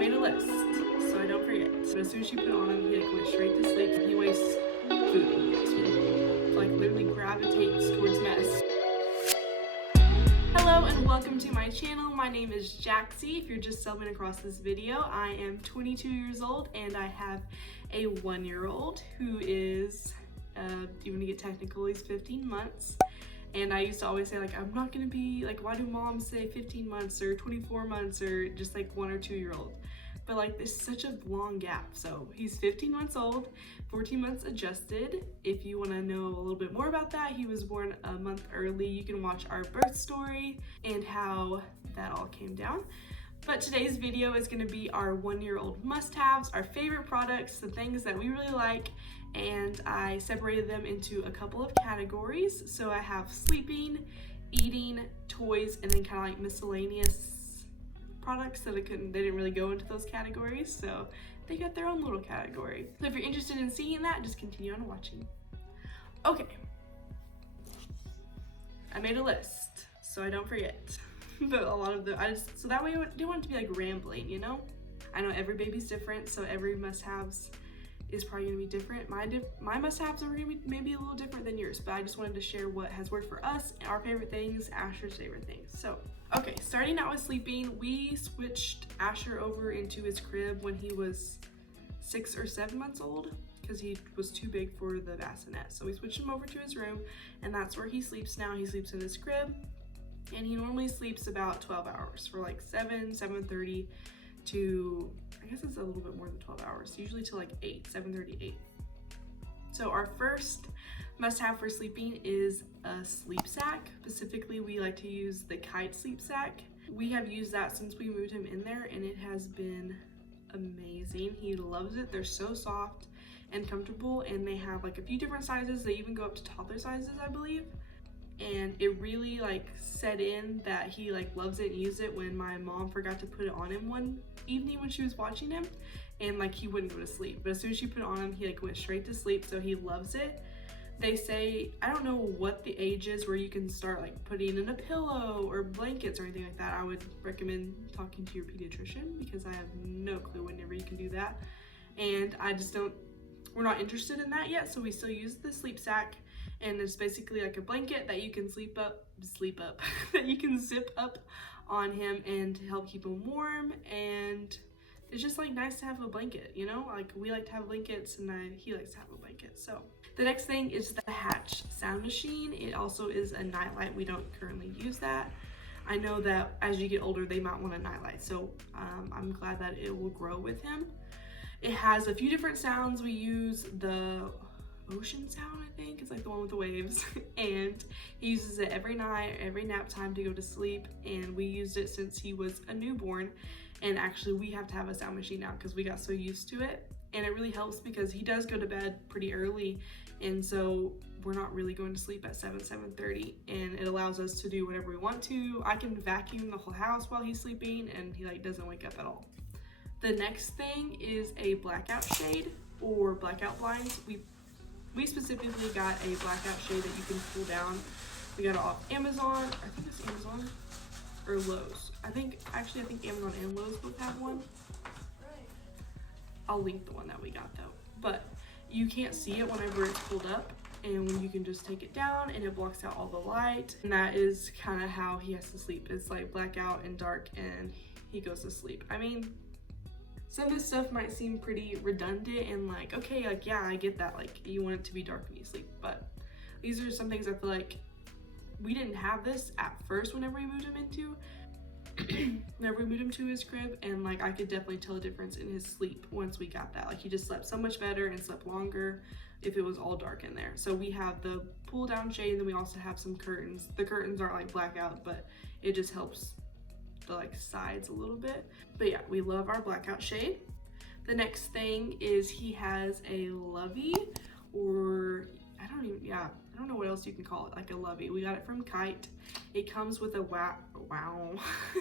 made a list so I don't forget. But as soon as she put it on him, he like went straight to sleep. He wastes food. He wastes food. Like literally gravitates towards mess. Hello and welcome to my channel. My name is Jaxie. If you're just stumbling across this video, I am 22 years old and I have a 1-year-old who is, even to get technical, he's 15 months. And I used to always say, like, I'm not gonna be, like, why do moms say 15 months or 24 months or just like 1 or 2 year old? But like, there's such a long gap. So he's 15 months old, 14 months adjusted. If you wanna know a little bit more about that, he was born a month early. You can watch our birth story and how that all came down. But today's video is gonna be our 1-year-old must-haves, our favorite products, the things that we really like, and I separated them into a couple of categories. So I have sleeping, eating, toys, and then kind of like miscellaneous products that they didn't really go into those categories, so they got their own little category. So if you're interested in seeing that, just continue on watching. Okay, I made a list so I don't forget. But a lot of them, so that way I didn't want it to be like rambling, you know? I know every baby's different, so every must-haves is probably gonna be different. My must-haves are gonna be maybe a little different than yours, but I just wanted to share what has worked for us, our favorite things, Asher's favorite things. So, okay, starting out with sleeping, we switched Asher over into his crib when he was 6 or 7 months old because he was too big for the bassinet. So we switched him over to his room, and that's where he sleeps now. He sleeps in his crib, and he normally sleeps about 12 hours for like 7:30 to, I guess it's a little bit more than 12 hours, usually to like 7:38. So our first must-have for sleeping is a sleep sack. Specifically, we like to use the Kite sleep sack. We have used that since we moved him in there, and it has been amazing. He loves it. They're so soft and comfortable, and they have like a few different sizes. They even go up to toddler sizes, I believe. And it really like set in that he like loves it and used it when my mom forgot to put it on him one evening when she was watching him, and like he wouldn't go to sleep. But as soon as she put it on him, he like went straight to sleep, so he loves it. They say, I don't know what the age is where you can start like putting in a pillow or blankets or anything like that. I would recommend talking to your pediatrician because I have no clue whenever you can do that. And we're not interested in that yet, so we still use the sleep sack. And it's basically like a blanket that you can that you can zip up on him and help keep him warm. And it's just like nice to have a blanket, you know? Like we like to have blankets, and he likes to have a blanket. So the next thing is the Hatch sound machine. It also is a nightlight. We don't currently use that. I know that as you get older, they might want a nightlight. So I'm glad that it will grow with him. It has a few different sounds. We use the ocean sound, I think. It's like the one with the waves. And he uses it every night, every nap time to go to sleep. And we used it since he was a newborn. And actually we have to have a sound machine now because we got so used to it. And it really helps because he does go to bed pretty early. And so we're not really going to sleep at 7:30. And it allows us to do whatever we want to. I can vacuum the whole house while he's sleeping, and he like doesn't wake up at all. The next thing is a blackout shade or blackout blinds. We specifically got a blackout shade that you can pull down. We got it off Amazon. I think it's Amazon or Lowe's. I think Amazon and Lowe's both have one. I'll link the one that we got though. But you can't see it whenever it's pulled up, and when you can just take it down and it blocks out all the light. And that is kind of how he has to sleep. It's like blackout and dark, and he goes to sleep. I mean, some of this stuff might seem pretty redundant and like, okay, like, yeah, I get that. Like, you want it to be dark when you sleep. But these are some things I feel like we didn't have this at first whenever we moved him to his crib. And like, I could definitely tell a difference in his sleep once we got that. Like, he just slept so much better and slept longer if it was all dark in there. So we have the pull down shade, and then we also have some curtains. The curtains aren't like blackout, but it just helps the like sides a little bit. But yeah, we love our blackout shade. The next thing is he has a lovey, or I don't know what else you can call it, like a lovey. We got it from Kite. It comes with a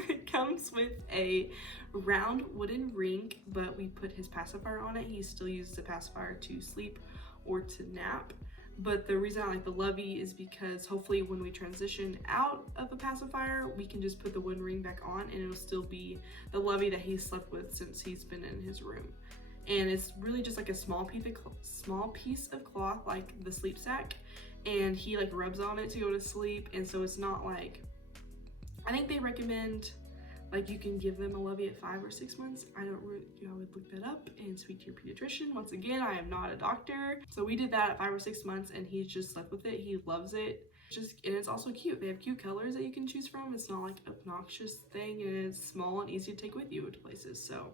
it comes with a round wooden ring, but we put his pacifier on it. He still uses the pacifier to sleep or to nap. But the reason I like the Lovey is because hopefully when we transition out of a pacifier, we can just put the wooden ring back on and it'll still be the Lovey that he's slept with since he's been in his room. And it's really just like a small piece of cloth, like the sleep sack, and he like rubs on it to go to sleep. And so it's not like, I think they recommend like you can give them a Lovey at 5 or 6 months. I would look that up and speak to your pediatrician. Once again, I am not a doctor. So we did that at 5 or 6 months and he's just slept with it. He loves it. And it's also cute. They have cute colors that you can choose from. It's not like an obnoxious thing, and it's small and easy to take with you to places. So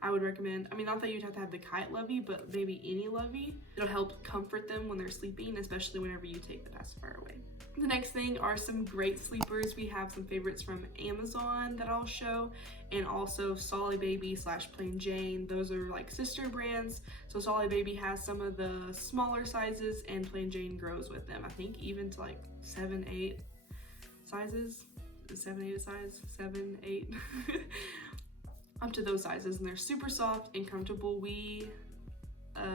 I would recommend, I mean, not that you'd have to have the kite Lovey, but maybe any Lovey. It'll help comfort them when they're sleeping, especially whenever you take the pacifier away. The next thing are some great sleepers. We have some favorites from Amazon that I'll show, and also Solly Baby / Plain Jane. Those are like sister brands. So Solly Baby has some of the smaller sizes and Plain Jane grows with them. I think even to like 7, 8 sizes. Is 7, 8 a size? 7, 8. Up to those sizes, and they're super soft and comfortable. We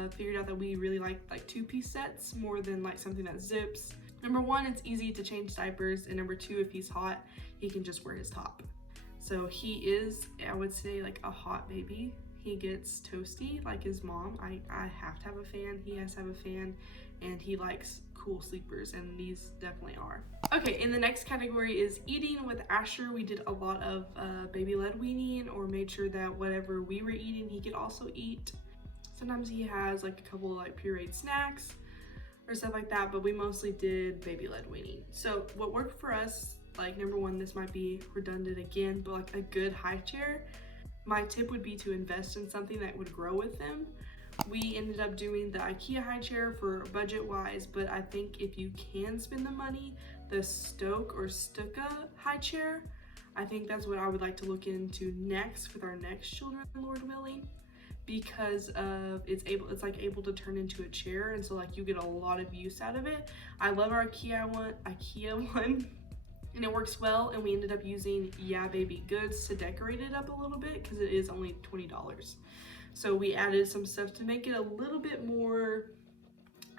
figured out that we really like 2-piece sets more than like something that zips. Number 1, it's easy to change diapers, and number 2, if he's hot, he can just wear his top. So he is, I would say, like a hot baby. He gets toasty like his mom. I have to have a fan, he has to have a fan, and he likes cool sleepers, and these definitely are. Okay, and the next category is eating. With Asher, we did a lot of baby-led weaning, or made sure that whatever we were eating, he could also eat. Sometimes he has like a couple of like pureed snacks or stuff like that, but we mostly did baby-led weaning. So what worked for us, like number 1, this might be redundant again, but like a good high chair. My tip would be to invest in something that would grow with them. We ended up doing the IKEA high chair for budget-wise, but I think if you can spend the money, the Stoke or Stuka high chair, I think that's what I would like to look into next with our next children, Lord willing, because of it's like able to turn into a chair, and so like you get a lot of use out of it. I love our IKEA one, and it works well, and we ended up using Yeah Baby goods to decorate it up a little bit because it is only $20. So we added some stuff to make it a little bit more,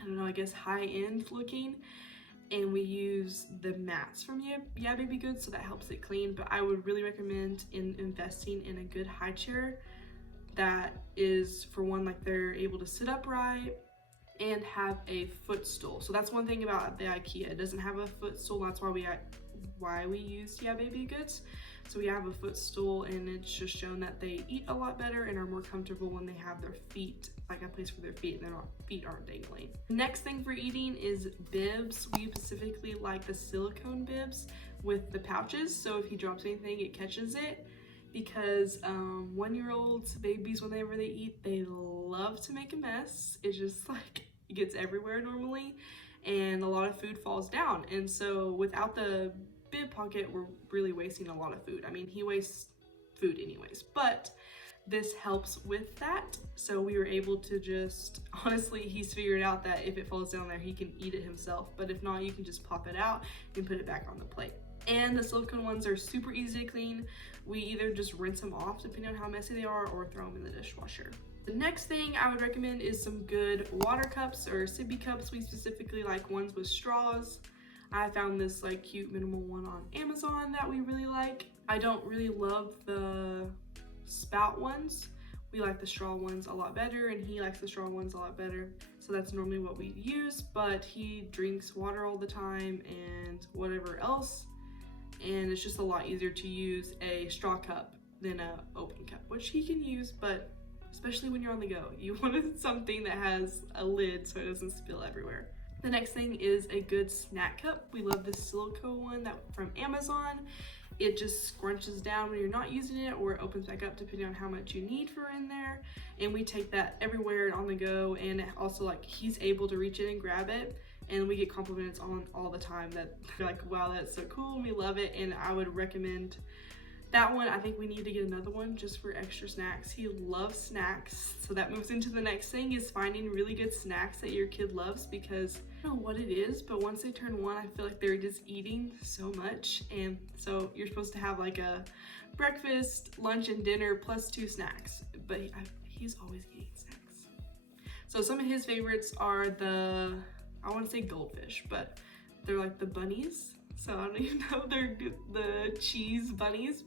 I don't know, I guess high-end looking, and we use the mats from Yeah Baby goods, so that helps it clean. But I would really recommend investing in a good high chair that is, for one, like they're able to sit upright and have a footstool. So that's one thing about the IKEA, it doesn't have a footstool. That's why we used Yeah Baby goods. So we have a footstool, and it's just shown that they eat a lot better and are more comfortable when they have their feet, like a place for their feet, and their feet aren't dangling. Next thing for eating is bibs. We specifically like the silicone bibs with the pouches, so if he drops anything, it catches it. Because 1-year-olds, babies, whenever they eat, they love to make a mess. It's just like, it gets everywhere normally, and a lot of food falls down. And so without the bib pocket, we're really wasting a lot of food. I mean, he wastes food anyways, but this helps with that. So we were able to just, honestly, he's figured out that if it falls down there, he can eat it himself. But if not, you can just pop it out and put it back on the plate. And the silicone ones are super easy to clean. We either just rinse them off depending on how messy they are, or throw them in the dishwasher. The next thing I would recommend is some good water cups or sippy cups. We specifically like ones with straws. I found this like cute minimal one on Amazon that we really like. I don't really love the spout ones. We like the straw ones a lot better, and he likes the straw ones a lot better. So that's normally what we use, but he drinks water all the time and whatever else. And it's just a lot easier to use a straw cup than an open cup, which he can use, but especially when you're on the go, you want something that has a lid so it doesn't spill everywhere. The next thing is a good snack cup. We love this silicone one from Amazon. It just scrunches down when you're not using it, or it opens back up depending on how much you need for in there. And we take that everywhere and on the go, and also like he's able to reach in and grab it. And we get compliments on all the time that they're like, wow, that's so cool, and we love it. And I would recommend that one. I think we need to get another one just for extra snacks. He loves snacks. So that moves into the next thing, is finding really good snacks that your kid loves, because I don't know what it is, but once they turn 1, I feel like they're just eating so much. And so you're supposed to have like a breakfast, lunch, and dinner plus 2 snacks, but he's always eating snacks. So some of his favorites are the I want to say goldfish, but they're like the bunnies. So I don't even know, they're the cheese bunnies.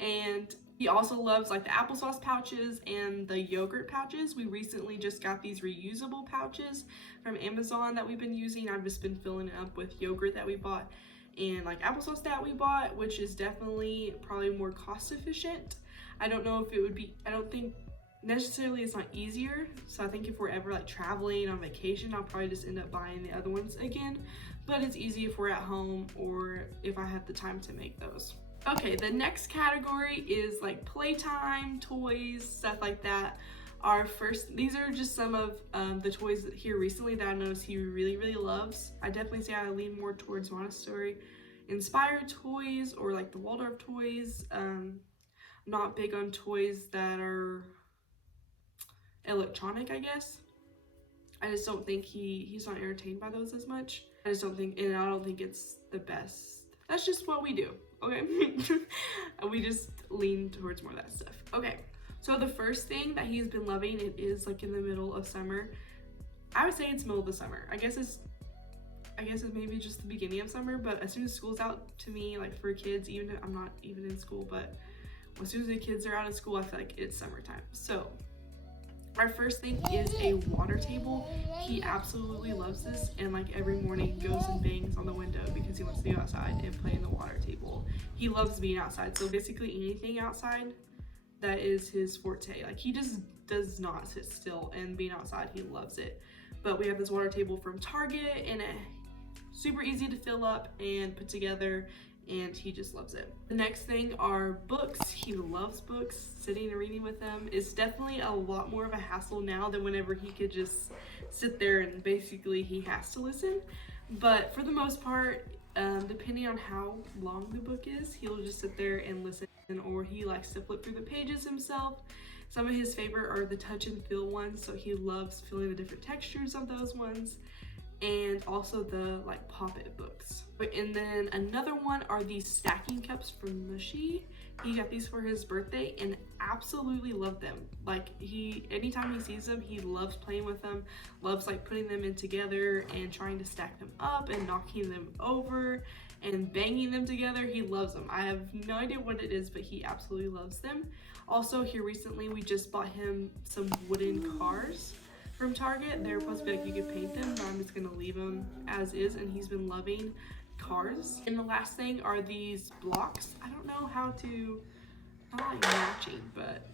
And he also loves like the applesauce pouches and the yogurt pouches. We recently just got these reusable pouches from Amazon that we've been using. I've just been filling it up with yogurt that we bought and like applesauce that we bought, which is definitely probably more cost efficient. I don't know if it would be, I don't think necessarily it's not easier. So I think if we're ever like traveling on vacation, I'll probably just end up buying the other ones again. But it's easy if we're at home or if I have the time to make those. Okay, the next category is like playtime, toys, stuff like that. These are just some of the toys here recently that I noticed he really, really loves. I definitely say I lean more towards Montessori inspired toys or like the Waldorf toys. Not big on toys that are electronic, I guess. I just don't think he's not entertained by those as much. I just don't think, and I don't think it's the best. That's just what we do, okay? We just lean towards more of that stuff. Okay, so the first thing that he's been loving, it is like in the middle of summer. I would say it's middle of the summer. I guess it's maybe just the beginning of summer, but as soon as school's out, to me, like for kids, even if I'm not even in school, but as soon as the kids are out of school, I feel like it's summertime. So our first thing is a water table. He absolutely loves this, and like every morning goes and bangs on the window because he wants to go outside and play in the water table. He loves being outside, so basically anything outside, that is his forte. Like he just does not sit still, and being outside, he loves it. But we have this water table from Target, and it's super easy to fill up and put together, and he just loves it. The next thing are books. He loves books. Sitting and reading with them is definitely a lot more of a hassle now than whenever he could just sit there and basically he has to listen. But for the most part, depending on how long the book is, he'll just sit there and listen, or he likes to flip through the pages himself. Some of his favorite are the touch and feel ones, so he loves feeling the different textures of those ones. And also the like pop-it books. And then another one are these stacking cups from Mushy. He got these for his birthday and absolutely loved them. Like anytime he sees them, he loves playing with them, loves like putting them in together and trying to stack them up and knocking them over and banging them together. He loves them. I have no idea what it is, but he absolutely loves them. Also here recently, we just bought him some wooden cars from Target. They're supposed to be like you could paint them, but I'm just gonna leave them as is, and he's been loving cars. And the last thing are these blocks. I don't know how to, not like matching, but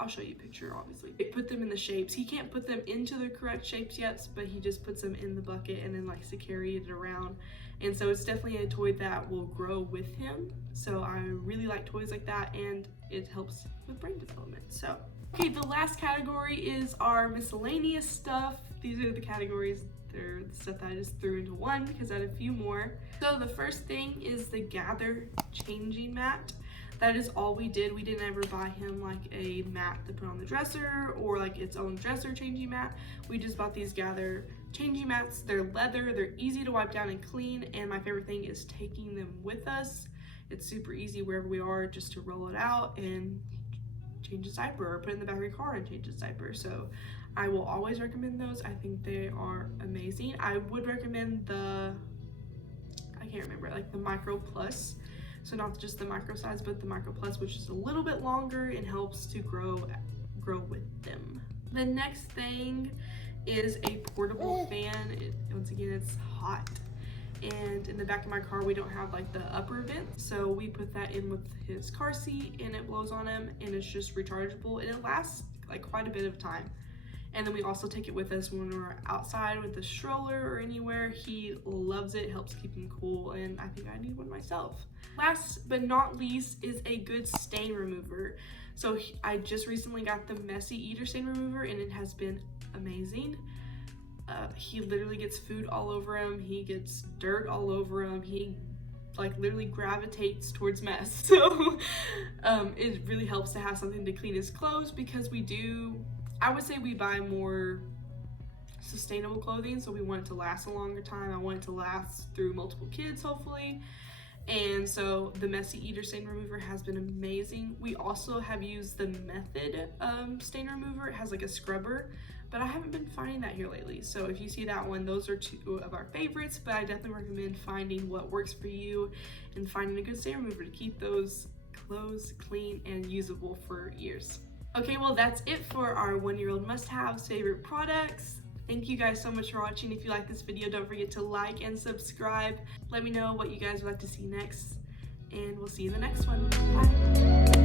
I'll show you a picture obviously. They put them in the shapes. He can't put them into the correct shapes yet, but he just puts them in the bucket and then likes to carry it around. And so it's definitely a toy that will grow with him. So I really like toys like that, and it helps with brain development. So okay, the last category is our miscellaneous stuff. These are the categories, they're the stuff that I just threw into one because I had a few more. So the first thing is the Gather changing mat. That is all we did. We didn't ever buy him like a mat to put on the dresser or like its own dresser changing mat. We just bought these Gather changing mats. They're leather, they're easy to wipe down and clean, and my favorite thing is taking them with us. It's super easy wherever we are just to roll it out and change his diaper, or put it in the back of your car and change his diaper. So I will always recommend those. I think they are amazing. I would recommend I can't remember, like the Micro Plus. So not just the micro size, but the Micro Plus, which is a little bit longer and helps to grow with them. The next thing is a portable fan. Once again, it's hot. And in the back of my car, we don't have like the upper vent, so we put that in with his car seat, and it blows on him, and it's just rechargeable, and it lasts like quite a bit of time. And then we also take it with us when we're outside with the stroller or anywhere. He loves it, helps keep him cool, and I think I need one myself. Last but not least is a good stain remover. So I just recently got the Messy Eater stain remover, and it has been amazing. He literally gets food all over him. He gets dirt all over him. He like literally gravitates towards mess. So it really helps to have something to clean his clothes, because I would say we buy more sustainable clothing, so we want it to last a longer time. I want it to last through multiple kids, hopefully. And so the Messy Eater stain remover has been amazing. We also have used the Method stain remover. It has like a scrubber, but I haven't been finding that here lately. So if you see that one, those are 2 of our favorites, but I definitely recommend finding what works for you and finding a good stain remover to keep those clothes clean and usable for years. Okay, well that's it for our 1-year-old must-haves favorite products. Thank you guys so much for watching. If you like this video, don't forget to like and subscribe. Let me know what you guys would like to see next, and we'll see you in the next one. Bye.